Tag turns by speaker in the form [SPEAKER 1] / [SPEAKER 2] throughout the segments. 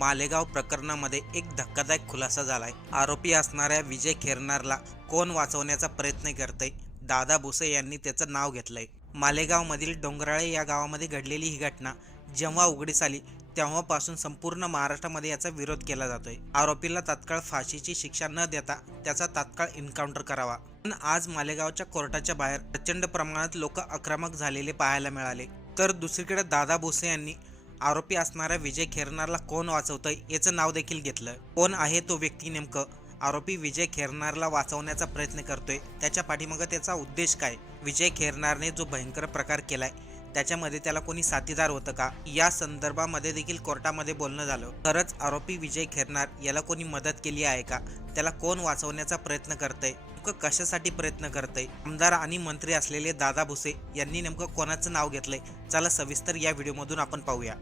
[SPEAKER 1] मालेगाव प्रकरणामध्ये एक धक्कादायक खुलासा झालाय. आरोपी असणाऱ्या विजय खेरनारला कोण वाचवण्याचा प्रयत्न करते दादा भुसे यांनी त्याचं नाव घेतलंय. मालेगावमधील डोंगराळे या गावामध्ये घडलेली ही घटना जेव्हा उघडीस आली तेव्हापासून संपूर्ण महाराष्ट्रामध्ये याचा विरोध केला जातोय. आरोपीला तात्काळ फाशीची शिक्षा न देता त्याचा तात्काळ एन्काउंटर करावा. पण आज मालेगावच्या कोर्टाच्या बाहेर प्रचंड प्रमाणात लोक आक्रमक झालेले पाहायला मिळाले. तर दुसरीकडे दादा भुसे यांनी आरोपी असणाऱ्या विजय खेरनारला कोण वाचवतंय याचं नाव देखील घेतलं. कोण आहे तो व्यक्ती नेमकं? आरोपी विजय खेरनारला वाचवण्याचा प्रयत्न करतोय. त्याच्या पाठीमागं त्याचा उद्देश काय? विजय खेरनारने जो भयंकर प्रकार केलाय त्याच्यामध्ये त्याला कोणी साथीदार होतं का? या संदर्भामध्ये देखील कोर्टामध्ये बोलणं झालं. खरंच आरोपी विजय खेरनार याला कोणी मदत केली आहे का? त्याला कोण वाचवण्याचा प्रयत्न करतंय? नेमकं कशासाठी प्रयत्न करतंय? आमदार आणि मंत्री असलेले दादा भुसे यांनी नेमकं कोणाचं नाव घेतलंय? चला सविस्तर या व्हिडिओमधून आपण पाहूया.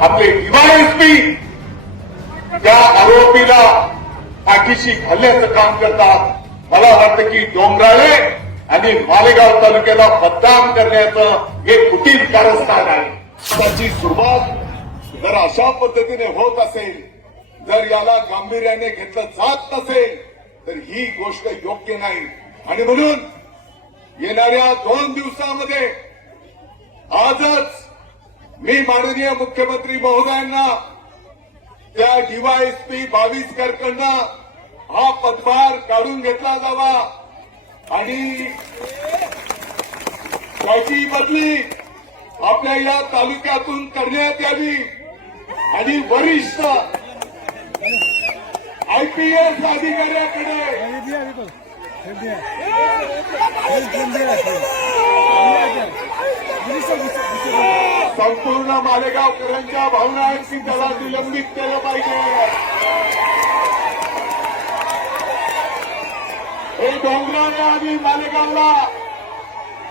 [SPEAKER 2] आपले या आरोपीला पाठीशी घालण्याचं काम करतात. मला वाटतं की डोंगराळे आणि मालेगाव तालुक्याला बदनाम करण्याचं हे कुटील कारस्थान आहे. त्याची सुरुवात जर अशा पद्धतीने होत असेल जर याला गांभीर्याने घेतलं जात नसेल तर ही गोष्ट योग्य नाही. आणि म्हणून येणाऱ्या दोन दिवसामध्ये आजच मी माननीय मुख्यमंत्री महोदयांना त्या डीवायएसपी बावीसकरकडनं हा पदभार काढून घेतला जावा. आणि त्याची बदली आपल्या या तालुक्यातून करण्यात यावी. आणि वरिष्ठ आयपीएस अधिकाऱ्याकडे संपूर्ण मालेगावकरांच्या भावना आहेत की त्याला निलंबित केलं पाहिजे. हे डोंगराने आणि मालेगावला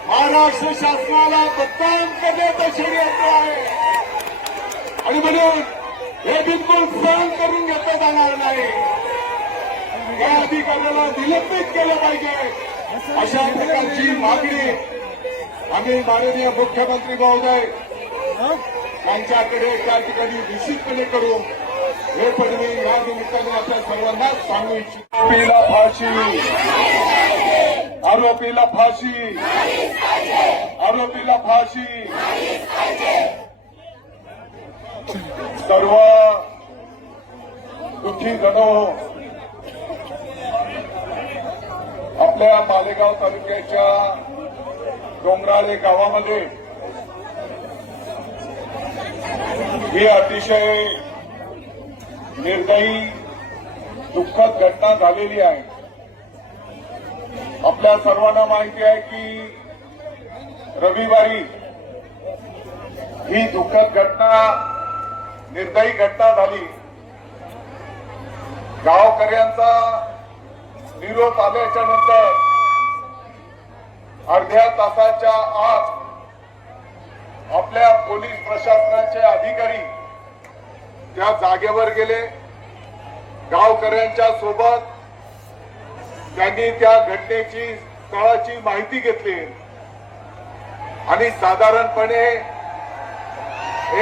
[SPEAKER 2] महाराष्ट्र शासनाला बदनाम करण्याचं षडयंत्र आहे. आणि म्हणून हे बिलकुल सहन करून घेतलं जाणार नाही. या अधिकाऱ्याला निलंबित केलं पाहिजे. अशा प्रकारची मागणी आम्ही माननीय मुख्यमंत्री महोदय
[SPEAKER 3] यांच्याकडे
[SPEAKER 2] त्यांच्याकडे त्या ठिकाणी निश्चितपणे करू. हे पण मी या निमित्ताने आपल्या सर्वांना सांगू इच्छितो. आरोपीला फाशी. आरोपीला फाशी. आरोपीला फाशी. सर्व दुःखी जणो आपल्या मालेगाव तालुक्याच्या डोंगराळे गावामध्ये ही अतिशय निर्दयी दुःखद घटना झालेली आहे आपल्या सर्वांना माहिती आहे की रविवारी ही दुःखद घटना निर्दयी घटना झाली. गावकऱ्यांचा निरोप आल्याच्यानंतर अर्ध्या तासाच्या आत आपल्या पोलीस प्रशासन त्या जागेवर गेले. गावकऱ्यांच्या सोबत त्यांनी त्या घटनेची स्थळाची माहिती घेतली. आणि साधारणपणे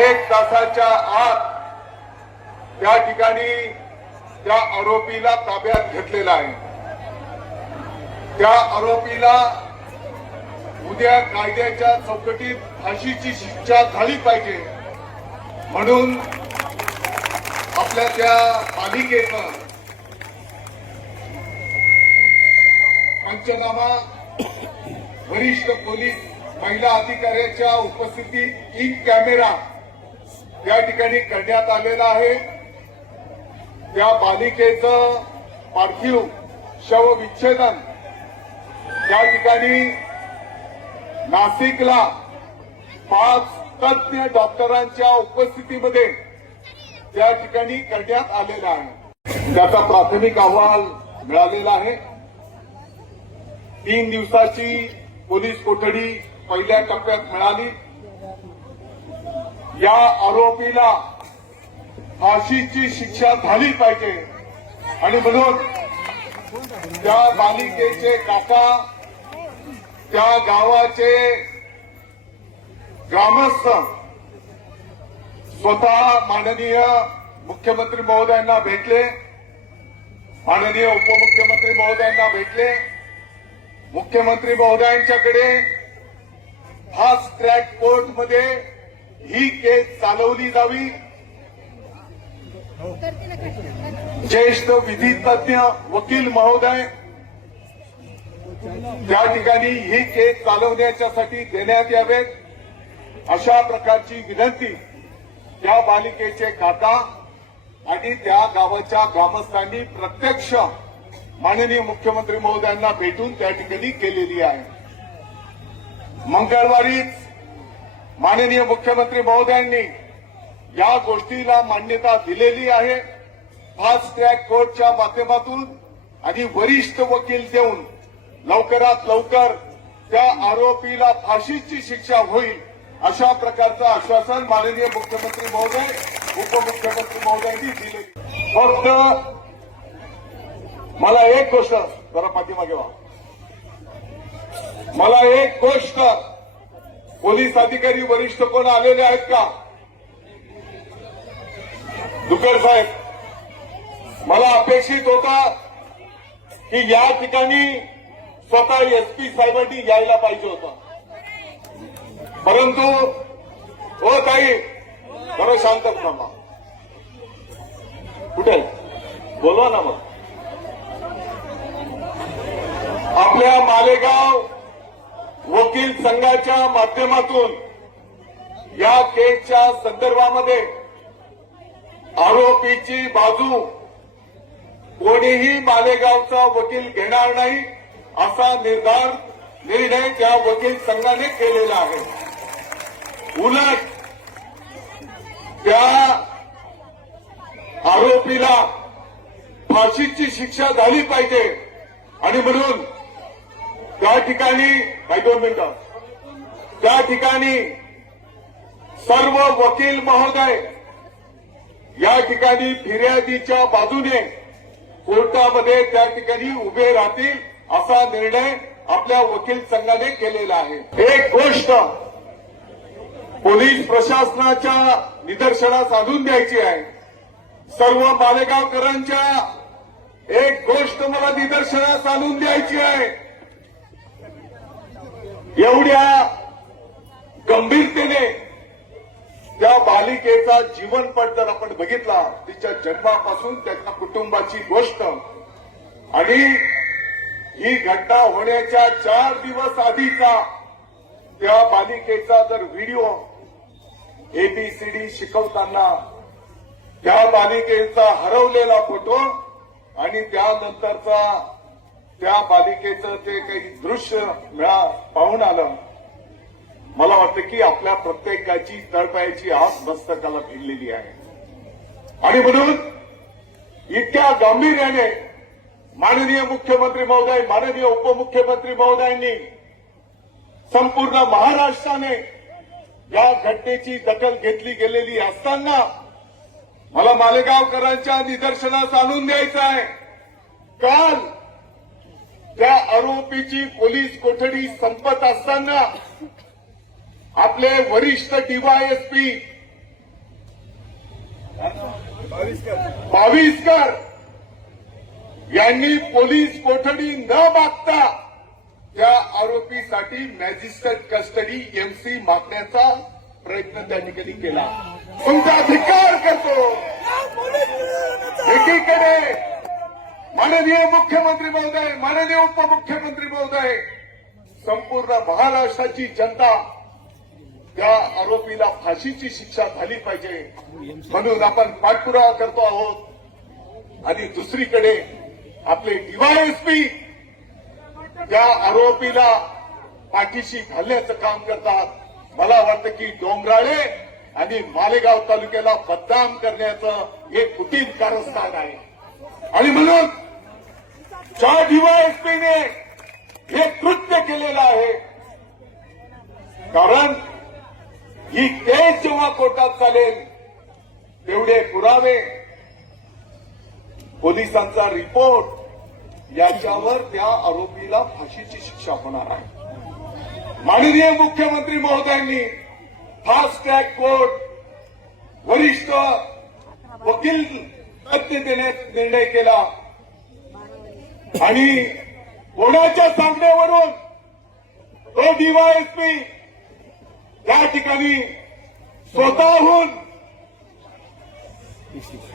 [SPEAKER 2] एक तासाच्या आत त्या ठिकाणी त्या आरोपीला ताब्यात घेतलेला आहे. त्या आरोपीला उद्या कायद्याच्या चौकटीत फाशीची शिक्षा झाली पाहिजे. म्हणून आपल्या त्या पालिकेचं पंचनामा वरिष्ठ पोलीस महिला अधिकाऱ्याच्या उपस्थितीत एक कॅमेरा या ठिकाणी करण्यात आलेला आहे. त्या पालिकेचं पार्थिव शवविच्छेदन त्या ठिकाणी नाशिकला पाच तज्ञ डॉक्टरांच्या उपस्थितीमध्ये त्या ठिकाणी करण्यात आलेला आहे. त्याचा प्राथमिक अहवाल मिळालेला आहे. तीन दिवसाची पोलीस कोठडी पहिल्या टप्प्यात मिळाली. या आरोपीला फाशीची शिक्षा झाली पाहिजे. आणि म्हणून त्या बालिकेचे काका त्या गावाचे ग्रामस्थ स्वतः माननीय मुख्यमंत्री महोदयांना भेटले माननीय उपमुख्यमंत्री महोदयांना भेटले. मुख्यमंत्री महोदयांच्याकडे फास्ट ट्रॅक कोर्टमध्ये ही केस चालवली जावी. ज्येष्ठ विधी तज्ञ वकील महोदय त्या ठिकाणी ही केस चालवण्याच्यासाठी देण्यात यावेत. अशा प्रकारची विनंती त्या बालिकेचे काका आणि त्या गावाच्या ग्रामस्थांनी प्रत्यक्ष माननीय मुख्यमंत्री महोदयांना भेटून त्या ठिकाणी केलेली आहे. मंगळवारीच माननीय मुख्यमंत्री महोदयांनी या गोष्टीला मान्यता दिलेली आहे. फास्ट ट्रॅक कोर्टच्या माध्यमातून आणि वरिष्ठ वकील देऊन लवकरात लवकर त्या आरोपीला फाशीची शिक्षा होईल. अशा प्रकारचं आश्वासन माननीय मुख्यमंत्री महोदय उपमुख्यमंत्री महोदयांनी दिले. फक्त मला एक गोष्ट जरा पाठीमागे व्हा. मला एक गोष्ट पोलीस अधिकारी वरिष्ठ कोण आलेले आहेत का? दुकर साहेब मला अपेक्षित होता की या ठिकाणी स्वतः एसपी साहेबांनी यायला पाहिजे होता. परंतु हो ताई बरं शांत थांबा. कुठे? बोलवा ना मग. आपल्या मालेगाव वकील संघाच्या माध्यमातून या केसच्या संदर्भामध्ये आरोपीची बाजू कोणीही मालेगावचा वकील घेणार नाही असा निर्धार निर्णय त्या वकील संघाने केलेला आहे. उलट त्या आरोपीला फाशीची शिक्षा झाली पाहिजे. आणि म्हणून त्या ठिकाणी काही दोन मिनिटं. त्या ठिकाणी सर्व वकील महोदय या ठिकाणी फिर्यादीच्या बाजूने कोर्टामध्ये त्या ठिकाणी उभे राहतील असा निर्णय आपल्या वकील संघाने केलेला आहे. एक गोष्ट पोलीस प्रशासनाच्या निदर्शनास आणून द्यायची आहे. सर्व मालेगावकरांच्या एक गोष्ट मला निदर्शनास आणून द्यायची आहे. एवढ्या गंभीरतेने त्या बालिकेचा जीवनपट जर आपण बघितला तिच्या जन्मापासून त्याच्या कुटुंबाची गोष्ट. आणि ही घटना होण्याच्या चार दिवस आधीचा त्या बालिकेचा जर व्हिडिओ एबीसीडी शिकवताना त्या बालिकेचा हरवलेला फोटो आणि त्यानंतरचा त्या बालिकेचं ते काही दृश्य मिळा पाहून आलं. मला वाटतं की आपल्या प्रत्येकाची तळपायाची आस मस्तकाला भिडलेली आहे. आणि म्हणून इतक्या गांभीर्याने माननीय मुख्यमंत्री महोदय माननीय उपमुख्यमंत्री महोदयांनी संपूर्ण महाराष्ट्राने या घटनेची दखल घेतली गेलेली असताना मला मालेगावकरांच्या निदर्शनास आणून द्यायचं आहे. काल त्या आरोपीची पोलीस कोठडी संपत असताना आपले वरिष्ठ डीवायएसपी बावीसकर यांनी पोलीस कोठडी न मागता त्या आरोपीसाठी मॅजिस्ट्रेट कस्टडी एमसी मागण्याचा प्रयत्न त्या ठिकाणी केला. तुमचा अधिकार करतो. एकीकडे माननीय मुख्यमंत्री महोदय माननीय उपमुख्यमंत्री महोदय संपूर्ण महाराष्ट्राची जनता त्या आरोपीला फाशीची शिक्षा झाली पाहिजे म्हणून आपण पाठपुरावा करतो आहोत. आणि दुसरीकडे आपले डीवायएसपी त्या आरोपीला पाठीशी घालण्याचं काम करतात. मला वाटतं की डोंगराळे आणि मालेगाव तालुक्याला बदनाम करण्याचं हे कुटील कारस्थान आहे. आणि म्हणून ज्या डीवायएसपीने हे कृत्य केलेलं आहे. कारण ही केस जेव्हा कोर्टात चालेल तेवढे पुरावे पोलिसांचा रिपोर्ट याच्यावर त्या आरोपीला फाशीची शिक्षा होणार आहे. माननीय मुख्यमंत्री महोदयांनी फास्ट ट्रॅक कोर्ट वरिष्ठ वकील तज्ञ देण्याचा निर्णय केला. आणि कोणाच्या सांगण्यावरून तो डीवायएसपी त्या ठिकाणी स्वतःहून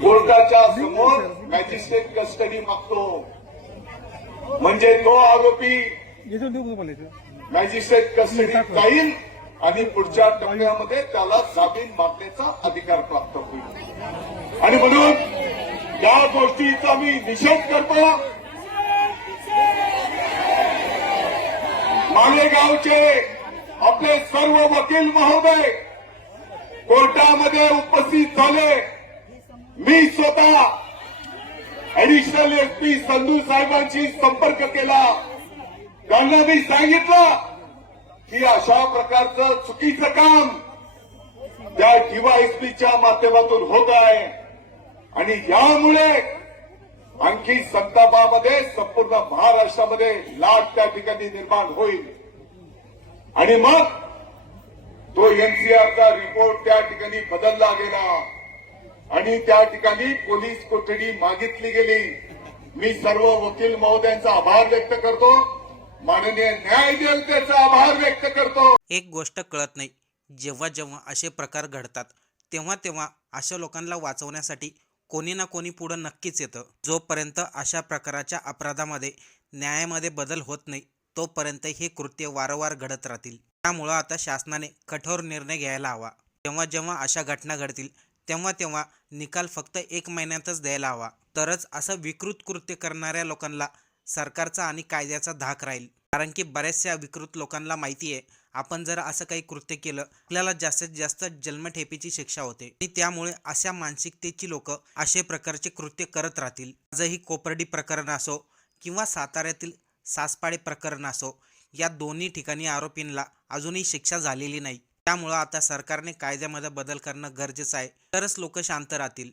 [SPEAKER 2] कोर्टाच्या समोर मॅजिस्ट्रेट कस्टडी मागतो. म्हणजे तो आरोपी मॅजिस्ट्रेट कस्टडीत जाईल आणि पुढच्या टप्प्यामध्ये त्याला जामीन मागण्याचा अधिकार प्राप्त होईल. आणि म्हणून या गोष्टीचा मी निषेध करतो. मालेगावचे आपले सर्व वकील महोदय कोर्टामध्ये उपस्थित झाले. मी स्वतः ऍडिशनल एसपी संधू साहेबांशी संपर्क केला. त्यांना मी सांगितलं की अशा प्रकारचं चुकीचं काम त्या डीवायएसपीच्या माध्यमातून होत आहे. आणि यामुळे आणखी संतापामध्ये संपूर्ण महाराष्ट्रामध्ये लाट त्या ठिकाणी निर्माण होईल. आणि मग तो एनसीआरचा रिपोर्ट त्या ठिकाणी बदलला गेला. आणि त्या ठिकाणी पोलीस कोठडी मागितली गेली. मी सर्व वकील महोदयांचा आभार व्यक्त करतो. माननीय न्यायदेवतेचा आभार व्यक्त करतो.
[SPEAKER 1] एक गोष्ट कळत नाही. जेव्हा जेव्हा असे प्रकार घडतात तेव्हा तेव्हा अशा लोकांना वाचवण्यासाठी कोणी ना कोणी पुढं नक्कीच येतं. जोपर्यंत अशा प्रकाराच्या अपराधामध्ये न्यायामध्ये बदल होत नाही तोपर्यंत हे कृत्य वारंवार घडत राहतील. त्यामुळं आता शासनाने कठोर निर्णय घ्यायला हवा. जेव्हा जेव्हा अशा घटना घडतील तेव्हा तेव्हा निकाल फक्त एक महिन्यातच द्यायला हवा. तरच असं विकृत कृत्य करणाऱ्या लोकांना सरकारचा आणि कायद्याचा धाक राहील. कारण की बऱ्याचशा विकृत लोकांना माहिती आहे आपण जर असं काही कृत्य केलं आपल्याला जास्तीत जास्त जन्मठेपीची शिक्षा होते. आणि त्यामुळे अशा मानसिकतेची लोक असे प्रकारचे कृत्य करत राहतील. आजही कोपर्डी प्रकरण असो किंवा साताऱ्यातील सासपाडे प्रकरण असो या दोन्ही ठिकाणी आरोपींना अजूनही शिक्षा झालेली नाही. त्यामुळं आता सरकारने कायद्यामध्ये बदल करणं गरजेचं आहे. तरच लोक शांत राहतील.